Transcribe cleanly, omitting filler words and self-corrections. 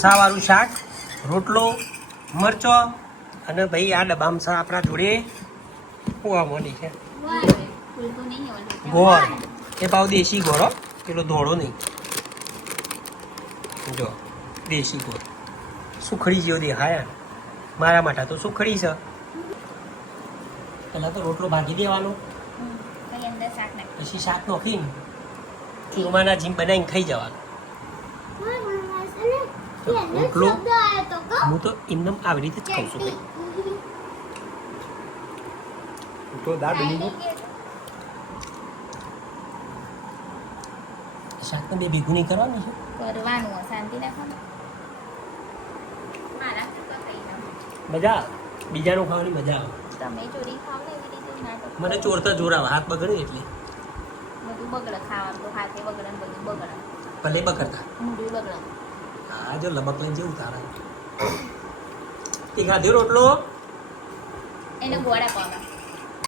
સાવાળું શાક, રોટલો, મરચો અને ભાઈ આ ડબ્બામાં સા આપણા જોડે પોવા મોની છે ગોળ. એ પાવ દેશી ગોળ, પેલો ધોળો નહીં. જો દેશી ગોળ સુખડી જેવો દેખાય. મારા માટે તો સુખડી છે. પહેલાં તો રોટલો ભાગી દેવાનો, પછી શાક નોખીને ચૂરમાના જીમ બનાવીને ખાઈ જવાનું. રોટલો હું તો એમને આવી રીતે જ ખાઉં છું ભાઈ. તો દાળ બની ગયું. શાક તો બે ભેગું નહીં કરવાનું છે. કરવાનું શાંતિ રાખવાનું. મજા આવે, બીજાનું ખાવાની મજા આવે. તમે ચોરી ખાવ ને એવી રીતે નાટક. મને ચોરતા જોર આવે, હાથ બગડે એટલે. બધું બગડે, ખાવાનું તો હાથે બગડે ને બધું બગડે. ભલે બગડતા. મૂડી બગડે. હા જો લબક લઈને જેવું તારા. એ ખાધો રોટલો એને ગોળા પાવા.